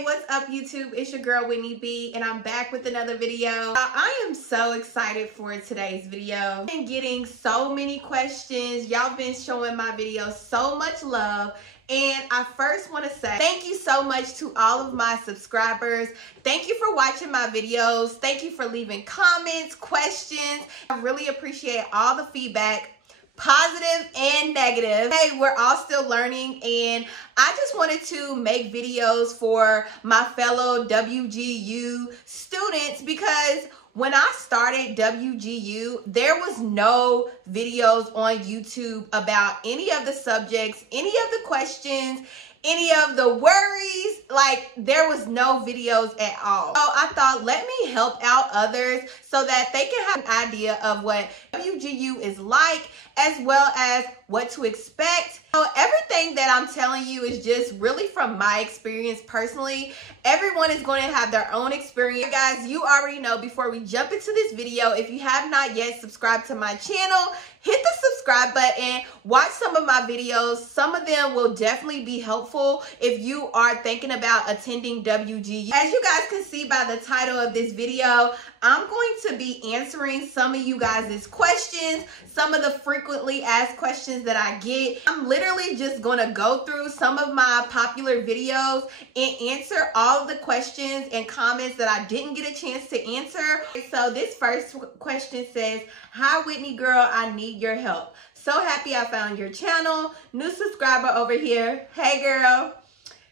Hey, what's up YouTube? It's your girl Whitney B and I'm back with another video. I am so excited for today's video. I've been getting so many questions. Y'all been showing my videos so much love. And I first want to say thank you so much to all of my subscribers. Thank you for watching my videos. Thank you for leaving comments, questions. I really appreciate all the feedback, positive and negative. Hey, we're all still learning, and I just wanted to make videos for my fellow WGU students because when I started WGU, there was no videos on YouTube about any of the subjects, any of the questions, any of the worries. Like, there was no videos at all. So I thought, let me help out others so that they can have an idea of what WGU is like, as well as what to expect. So everything that I'm telling you is just really from my experience personally. Everyone is going to have their own experience. Guys, you already know, before we jump into this video, if you have not yet subscribed to my channel, hit the subscribe button, watch some of my videos. Some of them will definitely be helpful if you are thinking about attending WGU. As you guys can see by the title of this video, I'm going to be answering some of you guys' questions, some of the frequently asked questions that I get. I'm literally just going to go through some of my popular videos and answer all of the questions and comments that I didn't get a chance to answer. So this first question says, "Hi Whitney girl, I need your help. So happy I found your channel. New subscriber over here. Hey girl.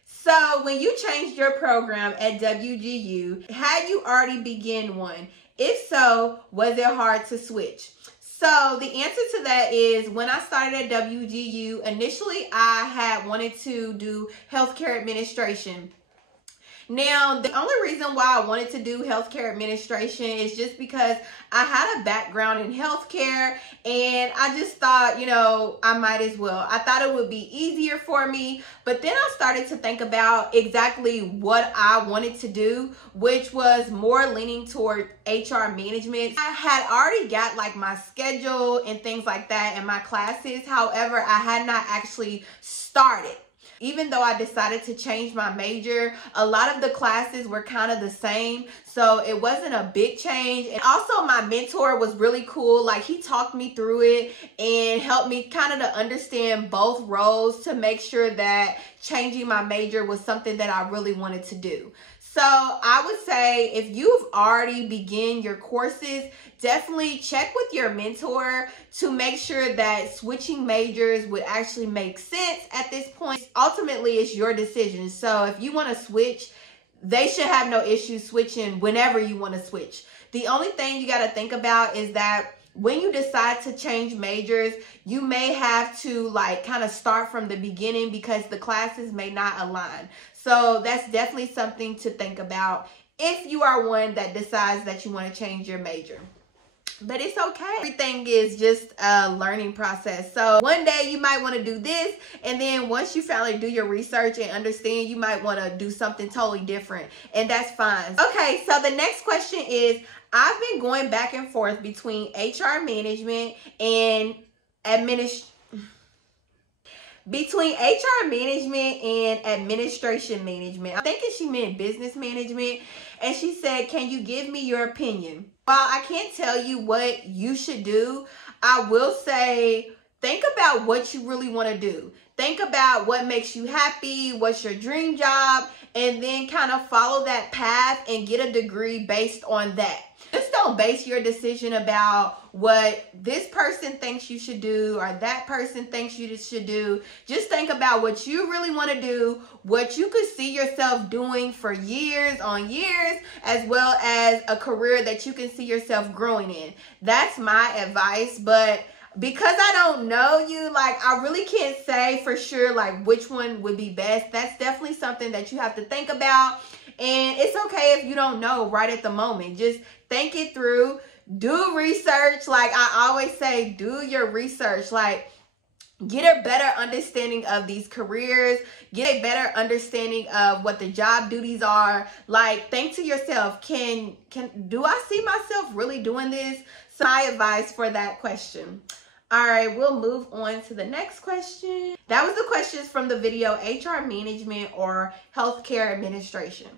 So when you changed your program at WGU, had you already begun one? If so, was it hard to switch?" So the answer to that is, when I started at WGU, initially I had wanted to do healthcare administration. Now, the only reason why I wanted to do healthcare administration is just because I had a background in healthcare, and I just thought, you know, I might as well. I thought it would be easier for me, but then I started to think about exactly what I wanted to do, which was more leaning toward HR management. I had already got like my schedule and things like that in my classes. However, I had not actually started. Even though I decided to change my major, a lot of the classes were kind of the same, so it wasn't a big change. And also my mentor was really cool. Like, he talked me through it and helped me kind of to understand both roles to make sure that changing my major was something that I really wanted to do. So I would say, if you've already begun your courses, definitely check with your mentor to make sure that switching majors would actually make sense at this point. Ultimately, it's your decision. So if you want to switch, they should have no issue switching whenever you want to switch. The only thing you got to think about is that when you decide to change majors, you may have to like kind of start from the beginning because the classes may not align. So that's definitely something to think about if you are one that decides that you want to change your major. But it's okay. Everything is just a learning process. So one day you might want to do this, and then once you finally do your research and understand, you might want to do something totally different, and that's fine. Okay, so the next question is, I've been going back and forth between HR management and administration management. I'm thinking she meant business management. And she said, "Can you give me your opinion?" While I can't tell you what you should do, I will say, think about what you really want to do. Think about what makes you happy, what's your dream job, and then kind of follow that path and get a degree based on that. Just don't base your decision about what this person thinks you should do or that person thinks you should do. Just think about what you really want to do, what you could see yourself doing for years on years, as well as a career that you can see yourself growing in. That's my advice. But because I don't know you, like, I really can't say for sure like which one would be best. That's definitely something that you have to think about. And it's okay if you don't know right at the moment. Just think it through. Do research. Like I always say, do your research. Like, get a better understanding of these careers. Get a better understanding of what the job duties are. Like, think to yourself, do I see myself really doing this? So my advice for that question. All right, we'll move on to the next question. That was the questions from the video, HR management or healthcare administration.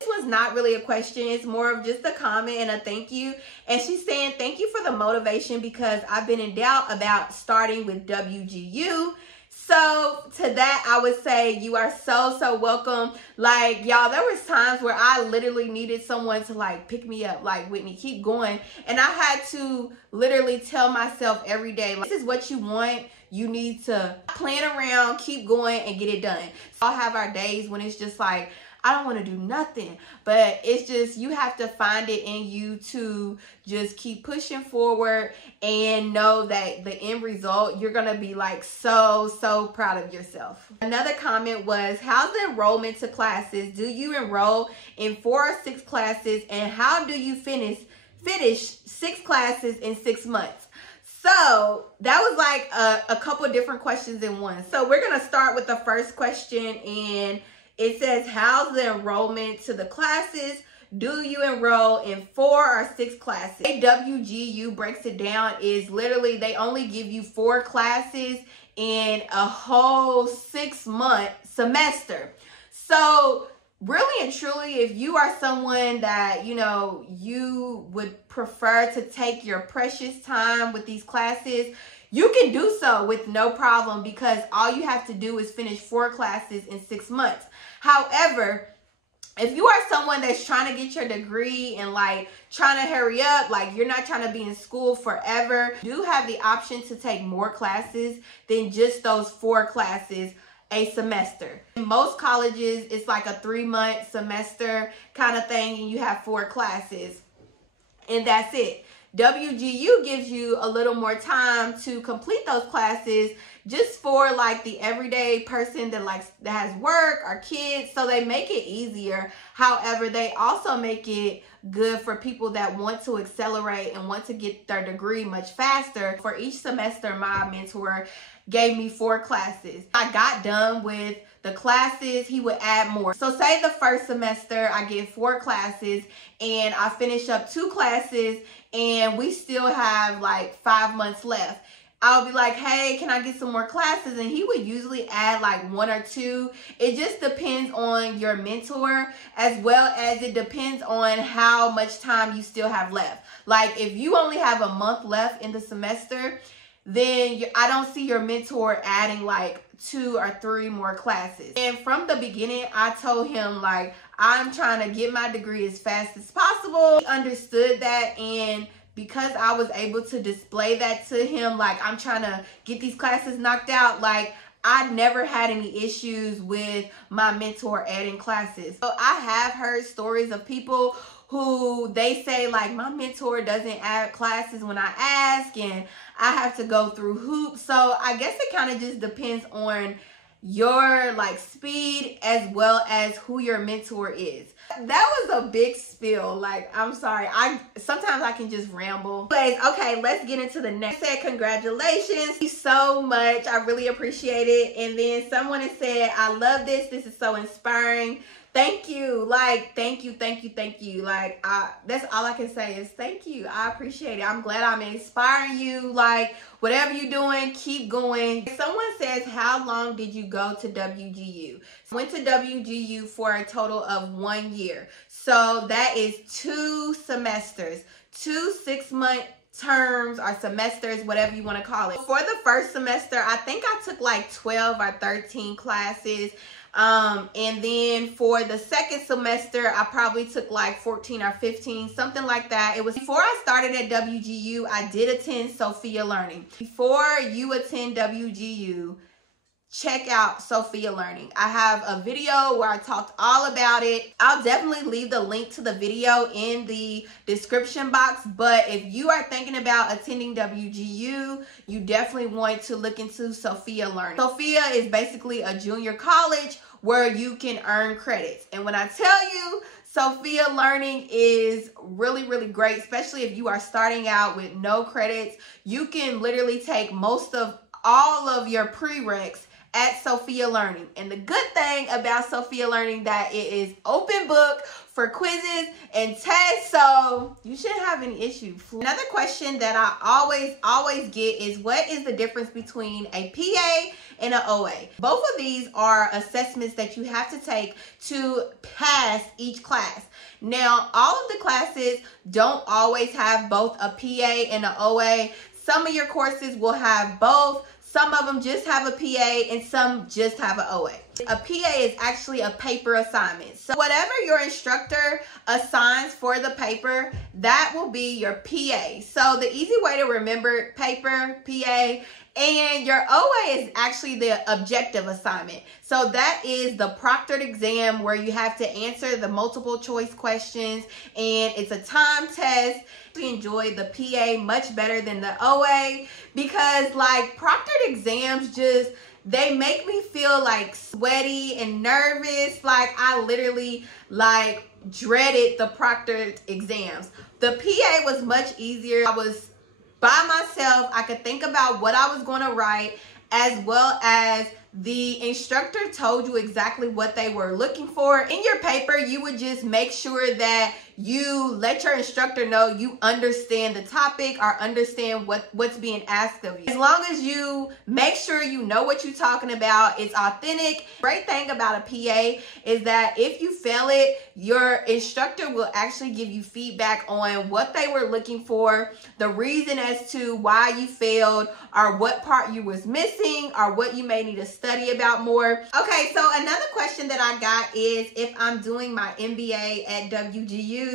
This was not really a question. It's more of just a comment and a thank you. And she's saying, thank you for the motivation because I've been in doubt about starting with WGU. So to that, I would say you are so welcome. Like, y'all, there was times where I literally needed someone to like pick me up, like, Whitney, keep going. And I had to literally tell myself every day, like, this is what you want. You need to plan around, keep going, and get it done. So I'll have our days when it's just like, I don't want to do nothing, but it's just, you have to find it in you to just keep pushing forward and know that the end result, you're going to be like so proud of yourself. Another comment was, how's the enrollment to classes? Do you enroll in 4 or 6 classes? And how do you finish 6 classes in 6 months? So that was like a couple different questions in one. So we're going to start with the first question, and it says, how's the enrollment to the classes? Do you enroll in 4 or 6 classes? WGU breaks it down is literally they only give you 4 classes in a whole 6-month semester. So really and truly, if you are someone that, you know, you would prefer to take your precious time with these classes, you can do so with no problem because all you have to do is finish 4 classes in 6 months. However, if you are someone that's trying to get your degree and like trying to hurry up, like you're not trying to be in school forever, you do have the option to take more classes than just those 4 classes a semester. In most colleges, it's like a 3-month semester kind of thing, and you have 4 classes, and that's it. WGU gives you a little more time to complete those classes just for like the everyday person that has work or kids, so they make it easier. However, they also make it good for people that want to accelerate and want to get their degree much faster. For each semester, my mentor gave me 4 classes. I got done with the classes, he would add more. So say the first semester I get 4 classes and I finish up 2 classes and we still have like 5 months left. I'll be like, hey, can I get some more classes? And he would usually add like 1 or 2. It just depends on your mentor, as well as it depends on how much time you still have left. Like if you only have a month left in the semester, then I don't see your mentor adding like 2 or 3 more classes. And from the beginning, I told him like, I'm trying to get my degree as fast as possible. He understood that, and because I was able to display that to him, like I'm trying to get these classes knocked out, like I never had any issues with my mentor adding classes. So I have heard stories of people who they say like, my mentor doesn't add classes when I ask and I have to go through hoops. So I guess it kind of just depends on your like speed as well as who your mentor is. That was a big spill. Like, I'm sorry. Sometimes I can just ramble. But okay, let's get into the next. Said congratulations. Thank you so much. I really appreciate it. And then someone has said, I love this. This is so inspiring. Thank you. Like, thank you. Like, that's all I can say is thank you. I appreciate it. I'm glad I'm inspiring you. Like, whatever you're doing, keep going. Someone says, how long did you go to WGU? I went to WGU for a total of 1 year. So that is 2 semesters, 2 6-month terms or semesters, whatever you want to call it. For the first semester, I think I took like 12 or 13 classes. And then for the second semester, I probably took like 14 or 15, something like that. It was before I started at WGU, I did attend Sophia Learning. Before you attend WGU, check out Sophia Learning. I have a video where I talked all about it. I'll definitely leave the link to the video in the description box. But if you are thinking about attending WGU, you definitely want to look into Sophia Learning. Sophia is basically a junior college where you can earn credits. And when I tell you, Sophia Learning is really great, especially if you are starting out with no credits. You can literally take all of your prereqs at Sophia Learning. And the good thing about Sophia Learning that it is open book for quizzes and tests, so you shouldn't have any issue. Another question that I always get is, what is the difference between a PA and an OA? Both of these are assessments that you have to take to pass each class. Now, all of the classes don't always have both a PA and an OA. Some of your courses will have both. Some of them just have a PA and some just have an OA. A PA is actually a paper assignment. So whatever your instructor assigns for the paper, that will be your PA. So the easy way to remember paper, PA, and your OA is actually the objective assignment. So that is the proctored exam where you have to answer the multiple choice questions, and it's a time test. We enjoy the PA much better than the OA because, like, proctored exams just, they make me feel like sweaty and nervous. Like, I literally like dreaded the proctored exams. The PA was much easier. I was by myself. I could think about what I was going to write, as well as the instructor told you exactly what they were looking for. In your paper, you would just make sure that you let your instructor know you understand the topic or understand what's being asked of you. As long as you make sure you know what you're talking about, it's authentic. Great thing about a PA is that if you fail it, your instructor will actually give you feedback on what they were looking for, the reason as to why you failed, or what part you was missing, or what you may need to study about more. Okay, so another question that I got is if I'm doing my MBA at WGU.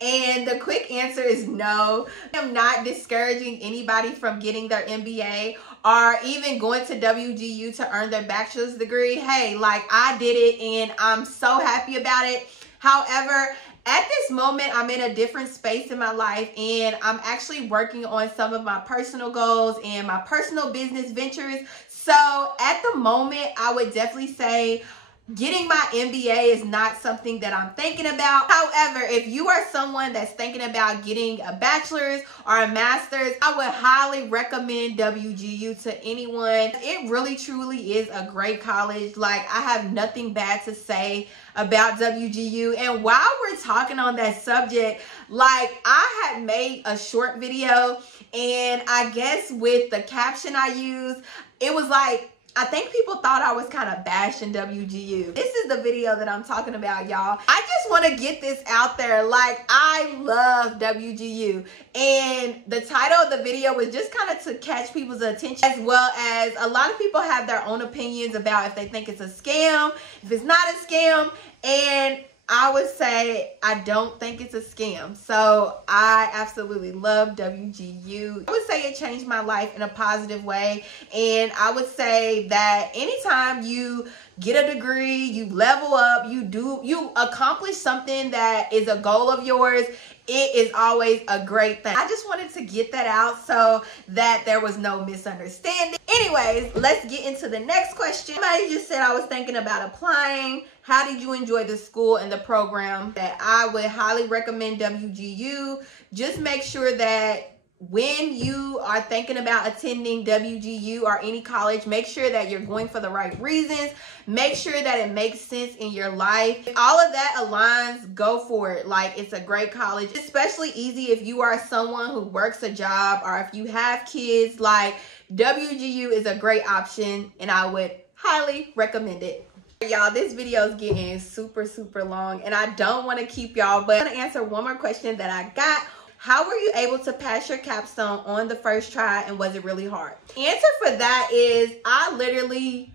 And the quick answer is no. I'm not discouraging anybody from getting their MBA or even going to WGU to earn their bachelor's degree. Hey, like, I did it and I'm so happy about it. However, at this moment, I'm in a different space in my life, and I'm actually working on some of my personal goals and my personal business ventures. So at the moment, I would definitely say getting my MBA is not something that I'm thinking about. However, if you are someone that's thinking about getting a bachelor's or a master's, I would highly recommend WGU to anyone. It really truly is a great college. Like, I have nothing bad to say about WGU. And while we're talking on that subject, like, I had made a short video, and I guess with the caption I used, it was like, I think people thought I was kind of bashing WGU. This is the video that I'm talking about, y'all. I just want to get this out there. Like, I love WGU. And the title of the video was just kind of to catch people's attention, as well as a lot of people have their own opinions about if they think it's a scam, if it's not a scam. And I would say I don't think it's a scam. So I absolutely love WGU. I would say it changed my life in a positive way. And I would say that anytime you get a degree, you level up, you accomplish something that is a goal of yours, it is always a great thing. I just wanted to get that out so that there was no misunderstanding. Anyways, let's get into the next question. Somebody just said I was thinking about applying. How did you enjoy the school and the program? That I would highly recommend WGU. Just make sure that when you are thinking about attending WGU or any college, make sure that you're going for the right reasons. Make sure that it makes sense in your life. If all of that aligns, go for it. Like, it's a great college. Especially easy if you are someone who works a job or if you have kids. Like, WGU is a great option, and I would highly recommend it. Y'all, this video is getting super long, and I don't want to keep y'all, but I'm going to answer one more question that I got. How were you able to pass your capstone on the first try, and was it really hard? The answer for that is I literally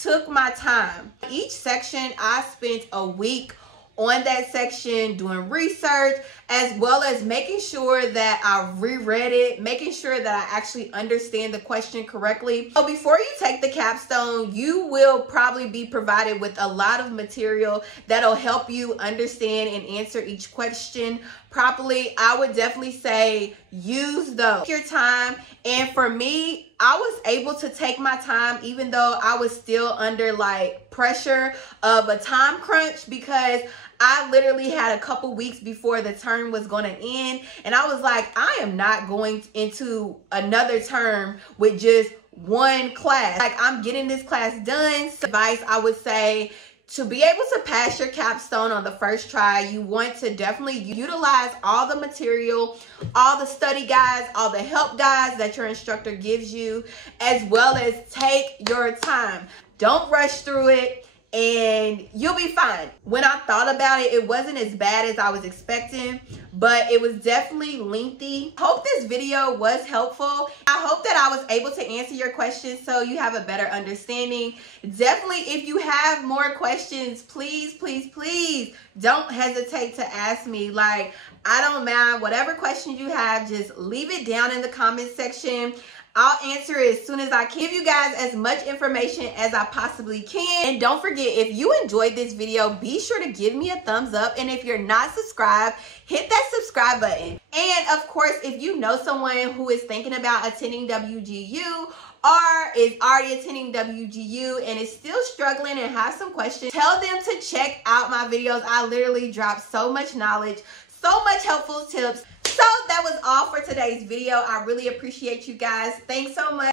took my time. Each section, I spent a week on that section doing research, as well as making sure that I reread it, making sure that I actually understand the question correctly. So before you take the capstone, you will probably be provided with a lot of material that'll help you understand and answer each question properly. I would definitely say use those. Take your time. And for me, I was able to take my time even though I was still under like pressure of a time crunch, because I literally had a couple weeks before the term was going to end, and I was like, I am not going into another term with just one class. Like, I'm getting this class done. So advice I would say, to be able to pass your capstone on the first try, you want to definitely utilize all the material, all the study guides, all the help guides that your instructor gives you, as well as take your time. Don't rush through it, and you'll be fine. When I thought about it, it wasn't as bad as I was expecting, but it was definitely lengthy. Hope this video was helpful. I hope that I was able to answer your questions so you have a better understanding. Definitely, if you have more questions, please, please, please don't hesitate to ask me. Like, I don't mind. Whatever questions you have, just leave it down in the comment section. I'll answer it as soon as I can. Give you guys as much information as I possibly can. And don't forget, if you enjoyed this video, be sure to give me a thumbs up. And if you're not subscribed, hit that subscribe button. And of course, if you know someone who is thinking about attending WGU or is already attending WGU and is still struggling and has some questions, tell them to check out my videos. I literally drop so much knowledge, so much helpful tips. So that was all for today's video. I really appreciate you guys. Thanks so much.